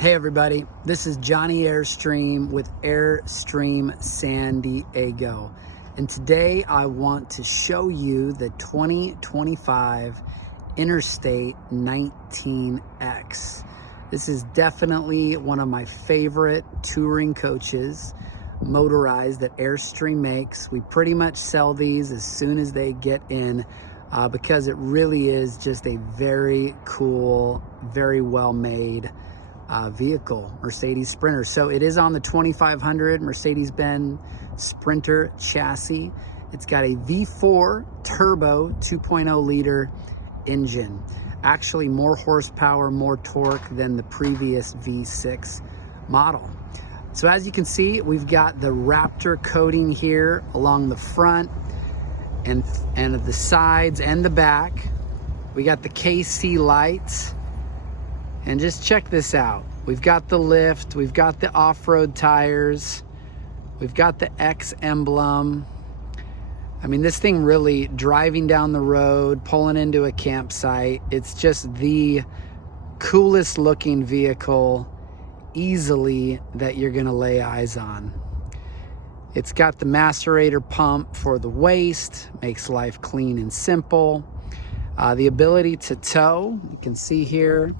Hey everybody, this is Johnny Airstream with Airstream San Diego. And today I want to show you the 2025 Interstate 19X. This is definitely one of my favorite touring coaches, motorized, that Airstream makes. We pretty much sell these as soon as they get in because it really is just a very cool, very well made vehicle, Mercedes Sprinter. So it is on the 2500 Mercedes-Benz Sprinter chassis. It's got a V4 turbo 2.0 liter engine. Actually more horsepower, more torque than the previous V6 model. So as you can see, we've got the Raptor coating here along the front and the sides and the back. We got the KC lights. And just check this out. We've got the lift, we've got the off-road tires, we've got the X emblem. I mean, this thing really, driving down the road, pulling into a campsite, it's just the coolest looking vehicle easily that you're gonna lay eyes on. It's got the macerator pump for the waste, makes life clean and simple. The ability to tow, you can see here,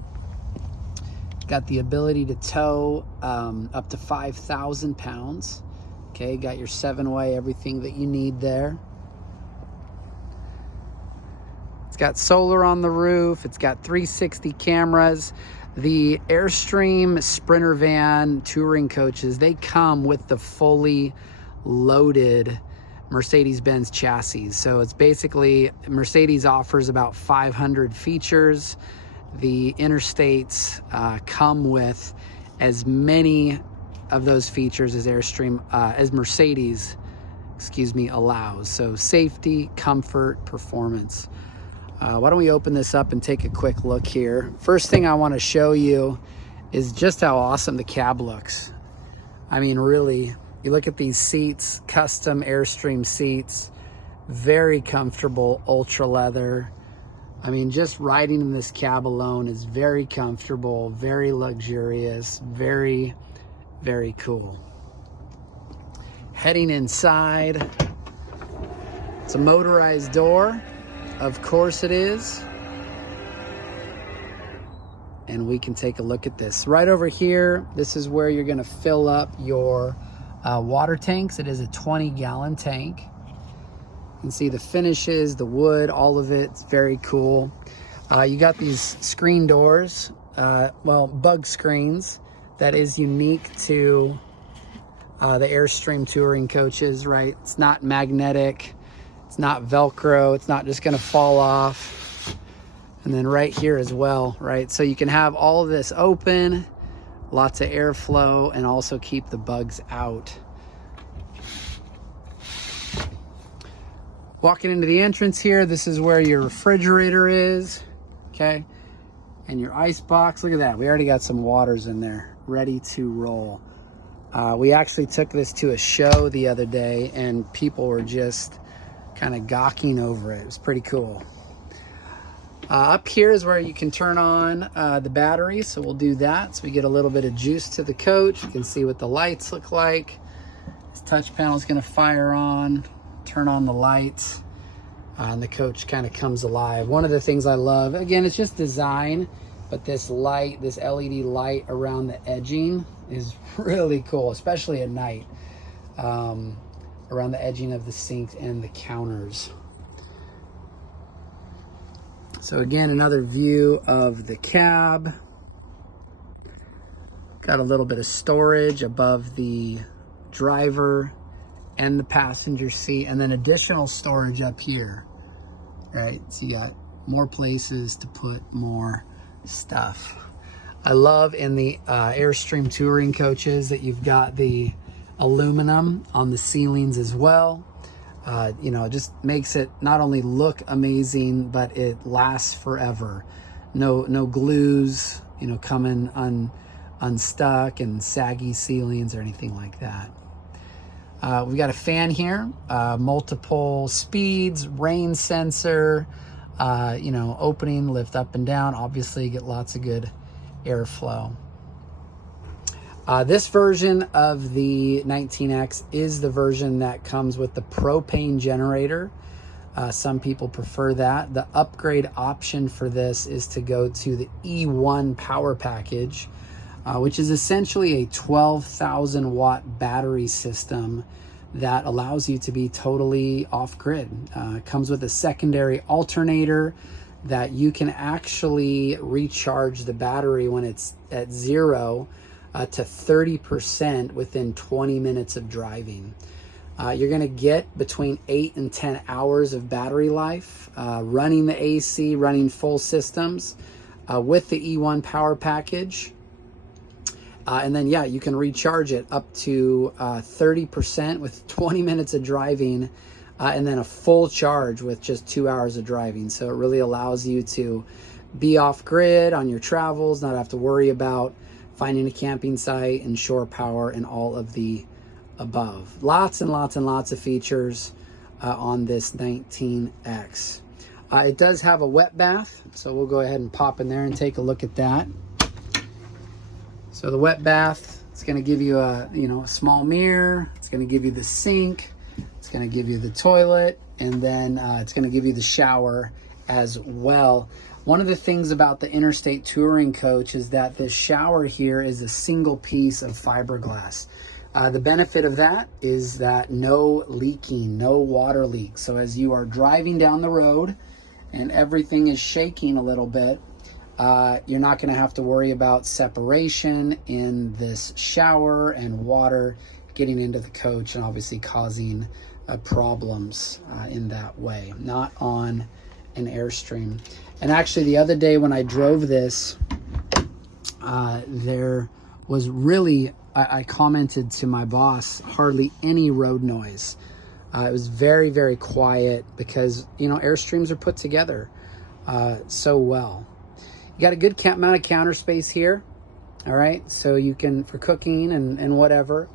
got the ability to tow up to 5,000 pounds. Okay, got your 7-way, everything that you need there. It's got solar on the roof. It's got 360 cameras. The Airstream Sprinter van touring coaches, they come with the fully loaded Mercedes-Benz chassis. So it's basically, Mercedes offers about 500 features. The Interstates come with as many of those features as Airstream, as Mercedes, allows. So safety, comfort, performance. Why don't we open this up and take a quick look here. First thing I want to show you is just how awesome the cab looks. I mean, really, you look at these seats, custom Airstream seats, very comfortable, ultra leather. I mean, just riding in this cab alone is very comfortable, very luxurious, very, very cool. Heading inside, it's a motorized door. Of course it is. And we can take a look at this. Right over here, this is where you're gonna fill up your water tanks. It is a 20-gallon tank. You can see the finishes, the wood, all of it. It's very cool. You got these screen doors, bug screens. That is unique to the Airstream touring coaches, right? It's not magnetic. It's not Velcro. It's not just gonna fall off. And then right here as well, right? So you can have all of this open, lots of airflow, and also keep the bugs out. Walking into the entrance here, this is where your refrigerator is, okay? And your ice box, look at that. We already got some waters in there, ready to roll. We actually took this to a show the other day and people were just kind of gawking over it. It was pretty cool. Up here is where you can turn on the battery, so we'll do that. So we get a little bit of juice to the coach. You can see what the lights look like. This touch panel is gonna fire on. Turn on the lights and the coach kind of comes alive. One of the things I love, again, it's just design, but this light, this LED light around the edging is really cool, especially at night, around the edging of the sinks and the counters. So again, another view of the cab. Got a little bit of storage above the driver and the passenger seat, and then additional storage up here, right? So you got more places to put more stuff. I love in the Airstream touring coaches that you've got the aluminum on the ceilings as well. You know, it just makes it not only look amazing, but it lasts forever. No glues, you know, coming unstuck and saggy ceilings or anything like that. We've got a fan here, multiple speeds, rain sensor, you know, opening, lift up and down. Obviously you get lots of good airflow. This version of the 19X is the version that comes with the propane generator. Some people prefer that. The upgrade option for this is to go to the E1 power package, which is essentially a 12,000 watt battery system that allows you to be totally off grid. It comes with a secondary alternator that you can actually recharge the battery when it's at 0 to 30% within 20 minutes of driving. You're going to get between 8 and 10 hours of battery life running the AC, running full systems with the E1 power package. And then, yeah, you can recharge it up to 30% with 20 minutes of driving, and then a full charge with just 2 hours of driving. So it really allows you to be off grid on your travels, not have to worry about finding a camping site and shore power and all of the above. Lots and lots and lots of features on this 19X. It does have a wet bath, so we'll go ahead and pop in there and take a look at that. So the wet bath, it's going to give you a a small mirror. It's going to give you the sink. It's going to give you the toilet, and then it's going to give you the shower as well. One of the things about the Interstate touring coach is that this shower here is a single piece of fiberglass. The benefit of that is that no leaking, no water leaks. So as you are driving down the road and everything is shaking a little bit, you're not going to have to worry about separation in this shower and water getting into the coach and obviously causing problems in that way. Not on an Airstream. And actually the other day when I drove this, there was really, I commented to my boss, hardly any road noise. It was very, very quiet because, Airstreams are put together so well. You got a good amount of counter space here. All right. So you can, for cooking and whatever.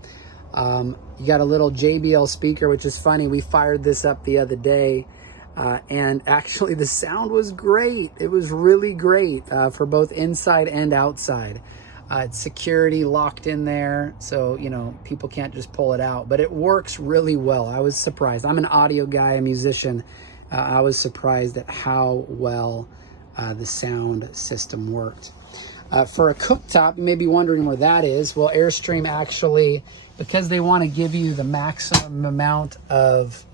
You got a little JBL speaker, which is funny. We fired this up the other day. And actually the sound was great. It was really great for both inside and outside. It's security locked in there, so people can't just pull it out, but it works really well. I was surprised. I'm an audio guy, a musician. I was surprised at how well the sound system worked. For a cooktop, you may be wondering where that is. Well, Airstream actually, because they want to give you the maximum amount of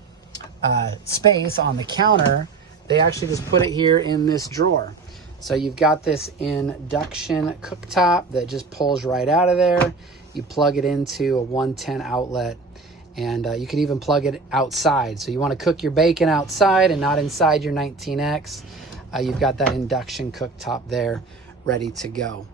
space on the counter, they actually just put it here in this drawer. So you've got this induction cooktop that just pulls right out of there. You plug it into a 110 outlet, and you can even plug it outside. So you want to cook your bacon outside and not inside your 19X. You've got that induction cooktop there ready to go.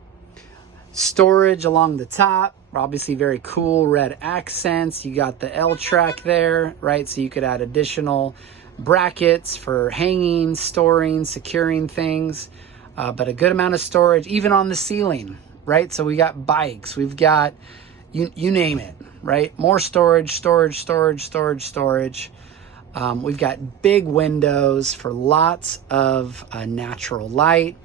Storage along the top, obviously very cool red accents. You got the L track there, right? So you could add additional brackets for hanging, storing, securing things. But a good amount of storage, even on the ceiling, right? So we got bikes, we've got, you name it, right? More storage. We've got big windows for lots of natural light.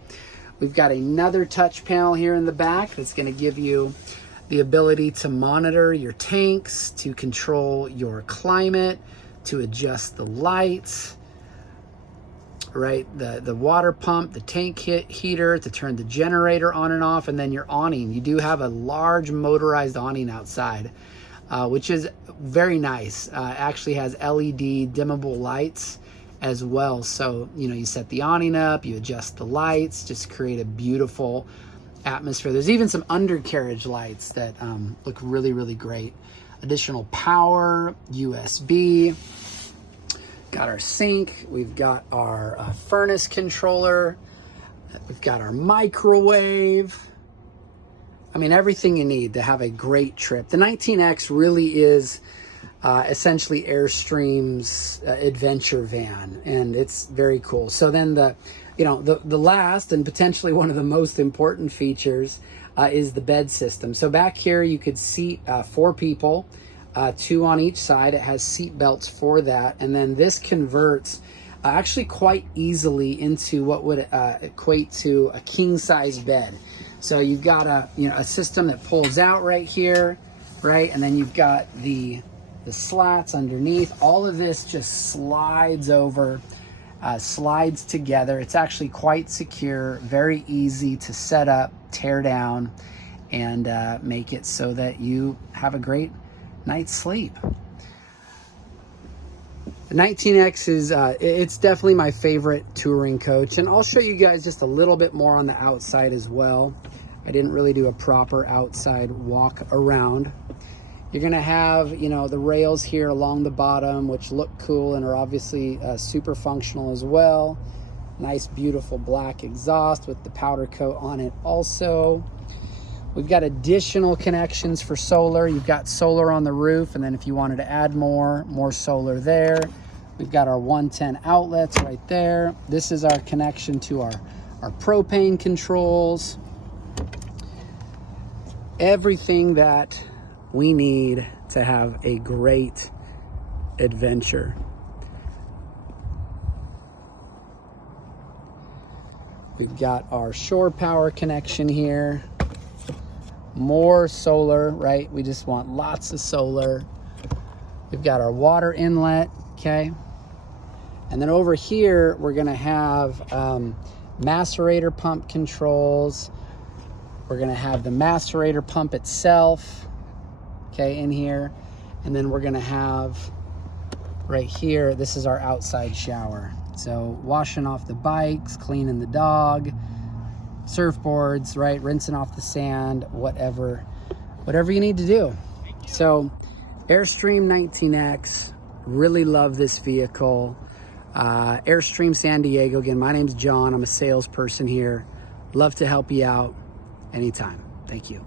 We've got another touch panel here in the back that's going to give you the ability to monitor your tanks, to control your climate, to adjust the lights, right? The water pump, the tank heater, to turn the generator on and off, and then your awning. You do have a large motorized awning outside, which is very nice. Actually has LED dimmable lights as well. So, you set the awning up, you adjust the lights, just create a beautiful atmosphere. There's even some undercarriage lights that look really, really great. Additional power, USB. Got our sink, we've got our furnace controller, we've got our microwave. I mean, everything you need to have a great trip. The 19X really is essentially Airstream's adventure van, and it's very cool. So then the last and potentially one of the most important features is the bed system. So back here you could seat 4 people. 2 on each side. It has seat belts for that, and then this converts actually quite easily into what would equate to a king size bed. So you've got a system that pulls out right here, right? And then you've got the slats underneath. All of this just slides over, slides together. It's actually quite secure, very easy to set up, tear down, and make it so that you have a great night's sleep. The 19X is, it's definitely my favorite touring coach, and I'll show you guys just a little bit more on the outside as well. I didn't really do a proper outside walk around. You're gonna have, you know, the rails here along the bottom, which look cool and are obviously super functional as well. Nice, beautiful black exhaust with the powder coat on it also. We've got additional connections for solar. You've got solar on the roof, and then if you wanted to add more solar there. We've got our 110 outlets right there. This is our connection to our propane controls. Everything that we need to have a great adventure. We've got our shore power connection here. More solar, right? We just want lots of solar. We've got our water inlet, okay? And then over here, we're gonna have macerator pump controls. We're gonna have the macerator pump itself, okay, in here. And then we're gonna have right here, this is our outside shower. So washing off the bikes, cleaning the dog, surfboards, right, rinsing off the sand, whatever you need to do. So Airstream 19X, really love this vehicle. Airstream San Diego, again, my name's John, I'm a salesperson here. Love to help you out anytime. Thank you.